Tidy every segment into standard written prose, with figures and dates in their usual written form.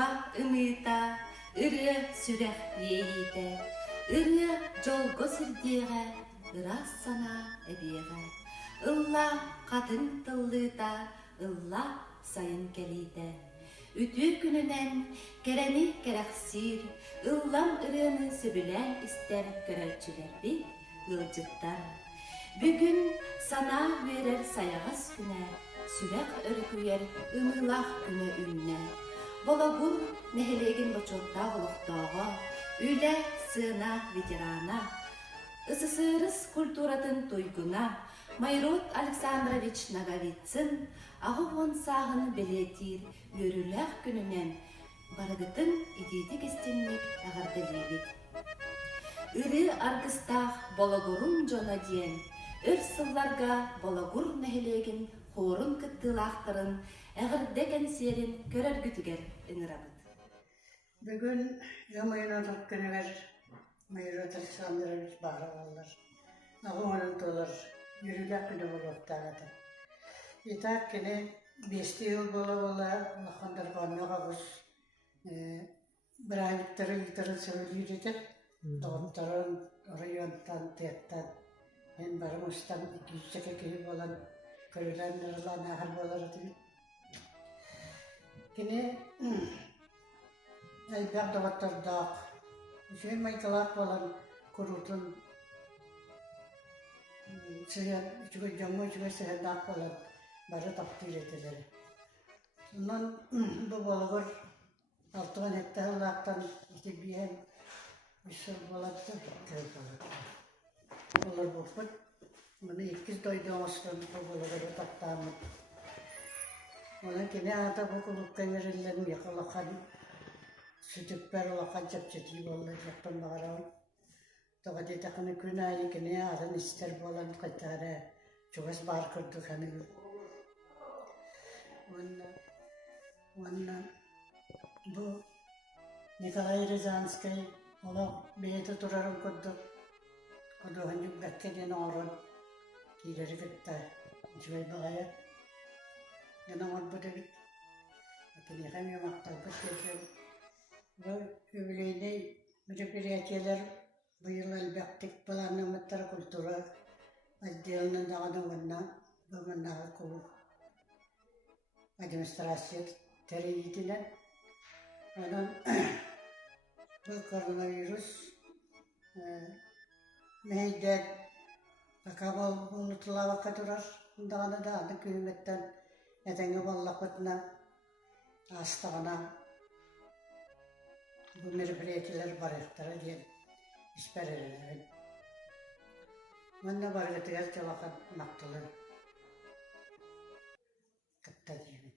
Жолға ымыта, ыры сүрәк ейді, ыры жолғы сірдеға, ырас сана әбеға. Ылла қатын тыллыта, ылла сайын кәлейді. Үті күнінен кәрәні кәрәқсір, ыллам ырыны сөбілән істер көрәлчілер бит, ылжыттар. Бүгін сана верер саяғыз күнә, сүрәк өркүйер ымылақ күні үнне. Болагур нәхелеген бачотта ғылықтаға, үлі сына ветерана. Ысысырыс культуратын тойгуна, Майрот Александрович Наговицын, ағы он сағын білетир, өріләқ күнінен, барыгытын идейдік істенмек ағардылебет. Үрі аргыстақ Болагурун жона дейін, өр сылларға Болагур нәхелеген хорун кыттылақтырын, әғірдеген серін көрер күтігер ұңырабыд. Бүгін жамайынан тұққынығар Майрот Александрович бағыр алыр. Ағы оның толыр, үріләқ күні болуқтағады. Итак, кені 5 yıl бола, лақандар ғаннаға бұз бір айлықтары сөйлейді. Доғыттарын районтан, тияттан, мен барым ұстан 200 кейі болан, көрілен нұрлан ағыр болар өтігі. Кені әлбәқ доғыттардақ, үшен майталақ болан көрутын үчігі жаңы үчігі сәйдақ болан бары таптыр етелері. Сонан бұл болығыр 6 hektar лақтан үті бейен үшір болады көй болады. Олар бұпыт, мұны 2 дойды оңыстан бұл болығыры таптамын. Оның кені ата бұл құлыққа ерілерін еқылақан, сүтіп бәрі лақан жапчеті болды, жақтан бағарауын. Тоға детақыны күн айы кені атын істер болан қайтары, жоғыз бар күрді қаны көп. Онна бұл Николай Рязанский ола бейті тұрарын көдді. Қодуған жүк бәккеден орын кейлері күтті. Жүгай бағая. Яна он бұды біт. Әкіне қәме мақтал көттерден. Бұл өбілейіне мероприятиялар бұйыл әлбәқтік баланы ұмыттар культура отделінің дағаны онна бұмыннаға құлу. Администрация терейділі. Онан бұл коронавирус мәйдәд ақабал ұлытылава қатырар. Ондағаны да ады көметтен әтәңі баллақ өтіна астығына бұл мероприятиялар барықтары дейін іспәрелерін. Онна барғытығар жалақан мақтылы қытта дейін.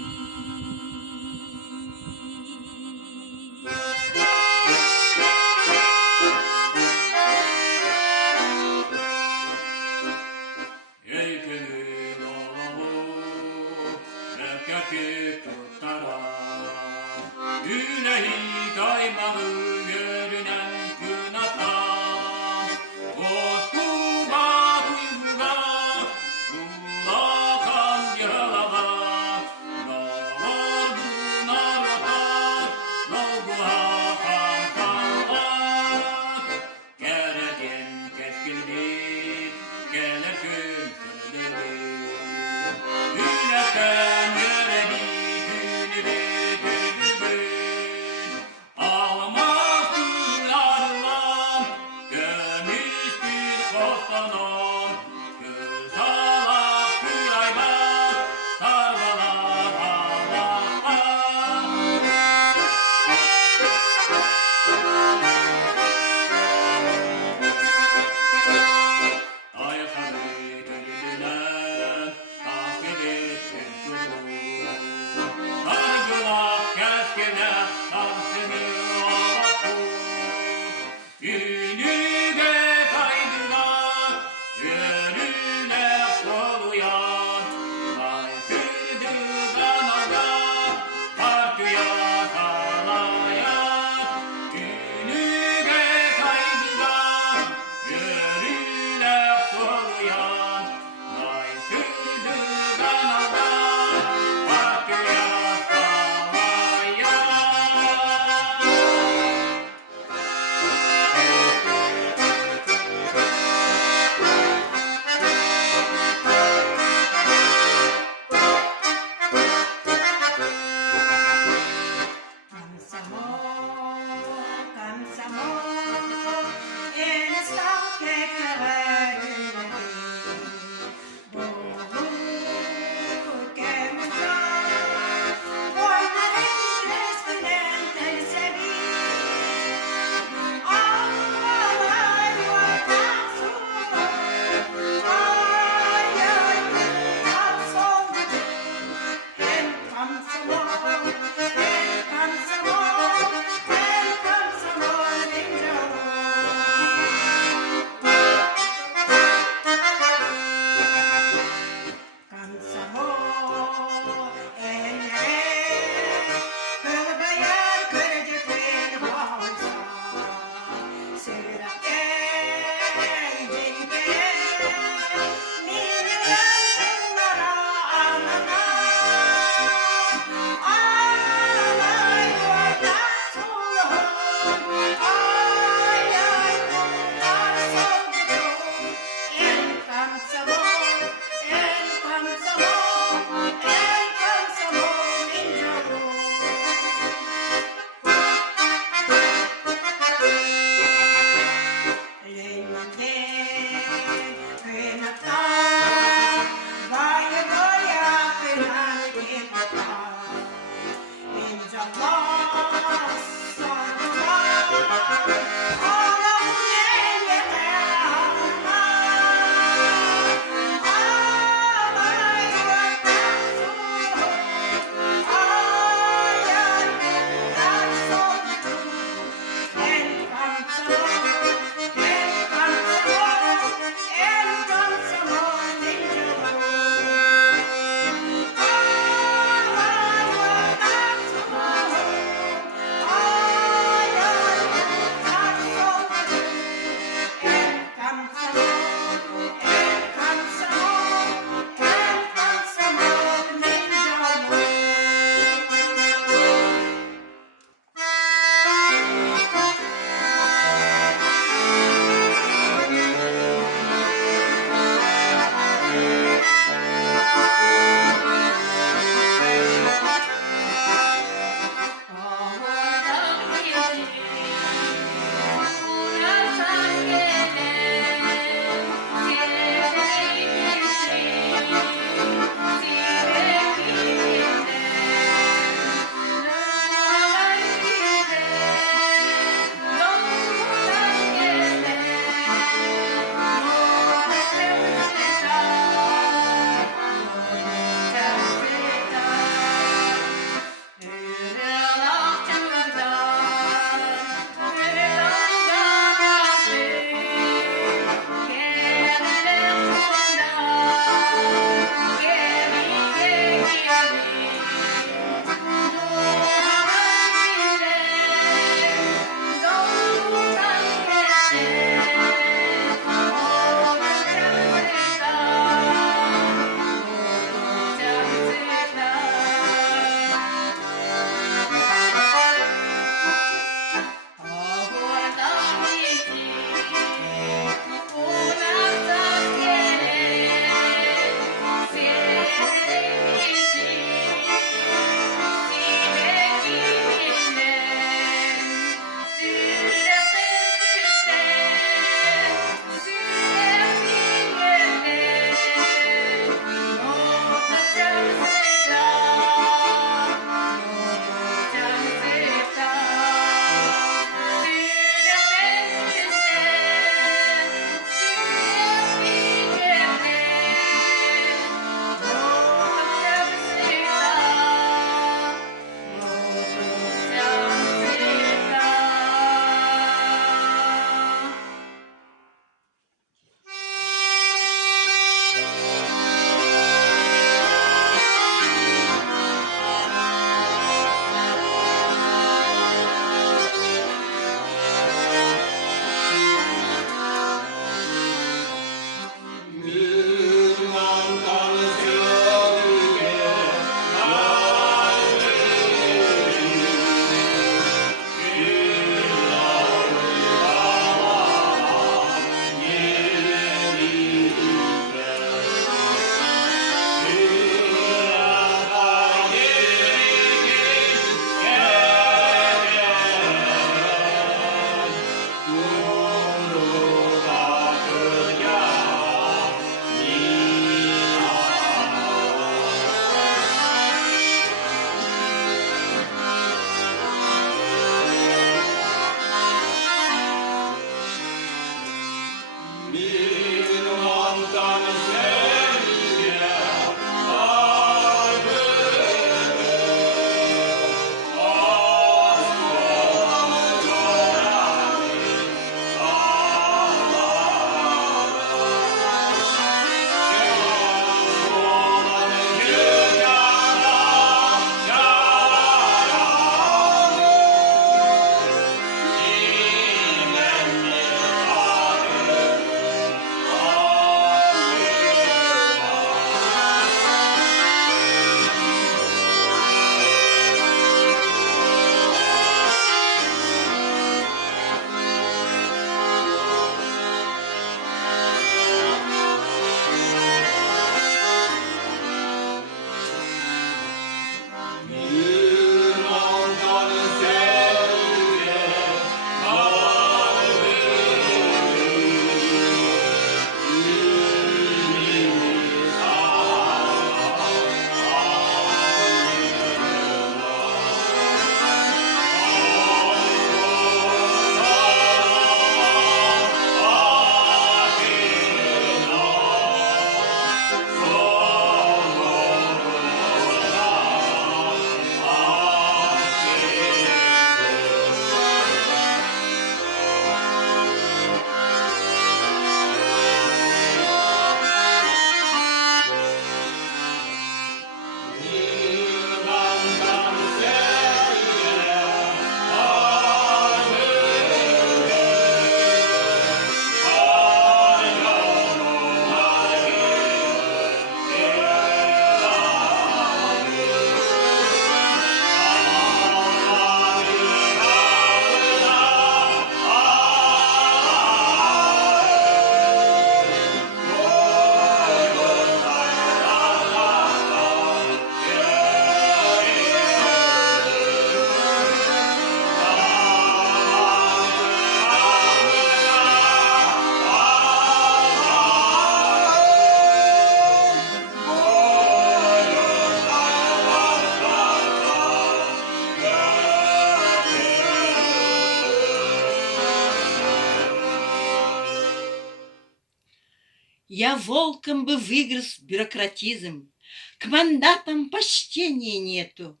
Я волком бы выгрыз бюрократизм, к мандатам почтения нету,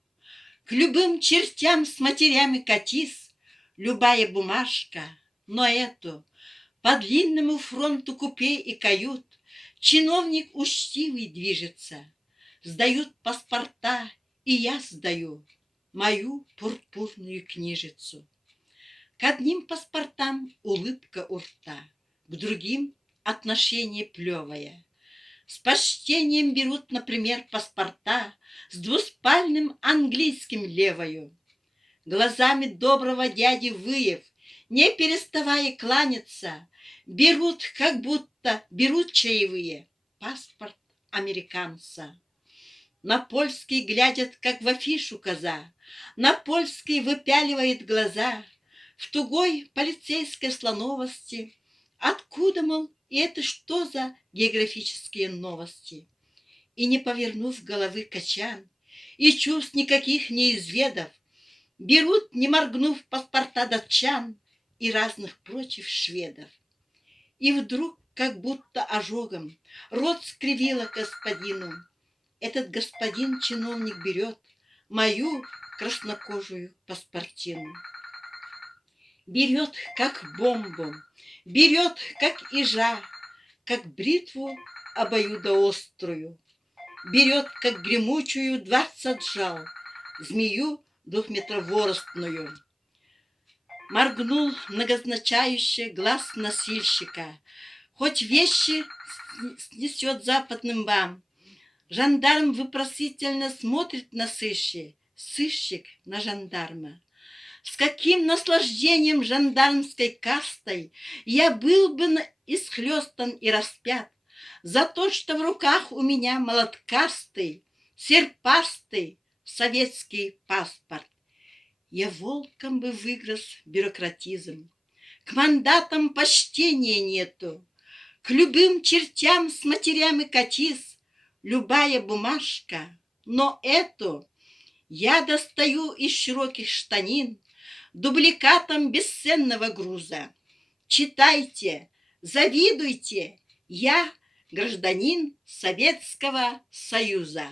к любым чертям с матерями катись, любая бумажка, но эту по длинному фронту купе и кают чиновник учтивый движется. Сдают паспорта, и я сдаю мою пурпурную книжицу. К одним паспортам улыбка у рта, к другим отношение плевое. С почтением берут, например, паспорта с двуспальным английским левою. Глазами доброго дяди Выев, не переставая кланяться, берут, как будто берут чаевые, паспорт американца. На польский глядят, как в афишу коза, на польский выпяливает глаза. В тугой полицейской слоновости откуда, мол, и это что за географические новости? И не повернув головы качан, и чувств никаких не изведав, берут, не моргнув, паспорта датчан и разных прочих шведов. И вдруг, как будто ожогом, рот скривила господину. Этот господин чиновник берет мою краснокожую паспортину. Берет, как бомбу, берет, как ижа, как бритву обоюдоострую, берет, как гремучую 20 жал, змею двухметроворостную. Моргнул многозначающе глаз носильщика, хоть вещи снесет западным вам. Жандарм вопросительно смотрит на сыщик на жандарма. С каким наслаждением жандармской кастой я был бы исхлестан и распят за то, что в руках у меня молоткастый, серпастый советский паспорт. Я волком бы выгрыз бюрократизм, к мандатам почтения нету, к любым чертям с матерями катись, любая бумажка, но эту я достаю из широких штанин дубликатом бесценного груза. Читайте, завидуйте, я гражданин Советского Союза.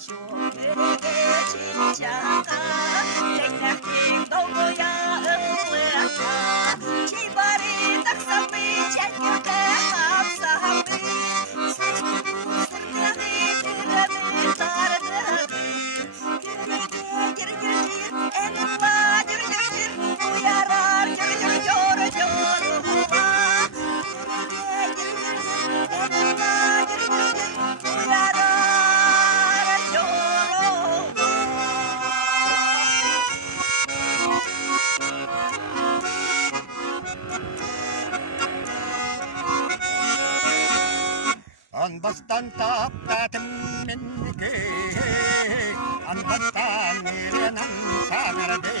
조그게 진짜가 땡땡땡 너무야 응외야 지발이 딱삼이 쟁여대 합사함이 술술술술이 드르르 따르르 기르기르기르기르 애들아 기르기르기르 우야라 기르기르 요르요르 An bastanta minke an bastan nirenan sagarde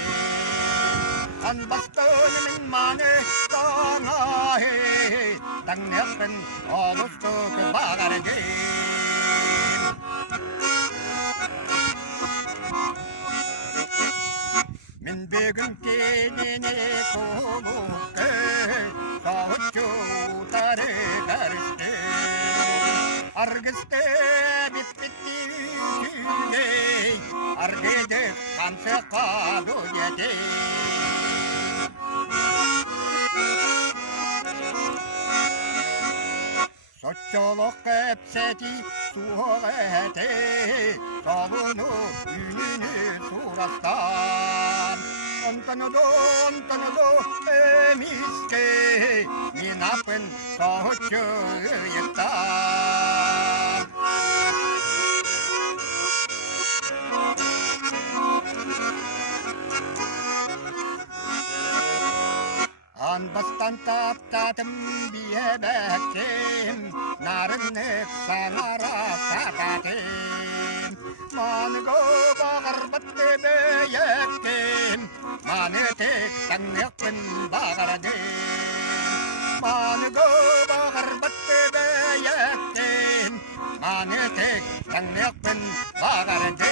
an baston min mane tanga he tang nepen alusto ke bagarde min begum ke ne ko ke sauchu tare garste Argeste bitti argede kamse qado yede Socholo qepseti suhete savunu ününü surastan Antanado emiske minapen sochu yektan An bastanta tatem bihebekim narınık sanara sakatim Mango bagarbatte beyekim Manetek tanıkın bagardim Mango bagarbatte beyekim Manetek tanıkın bagardim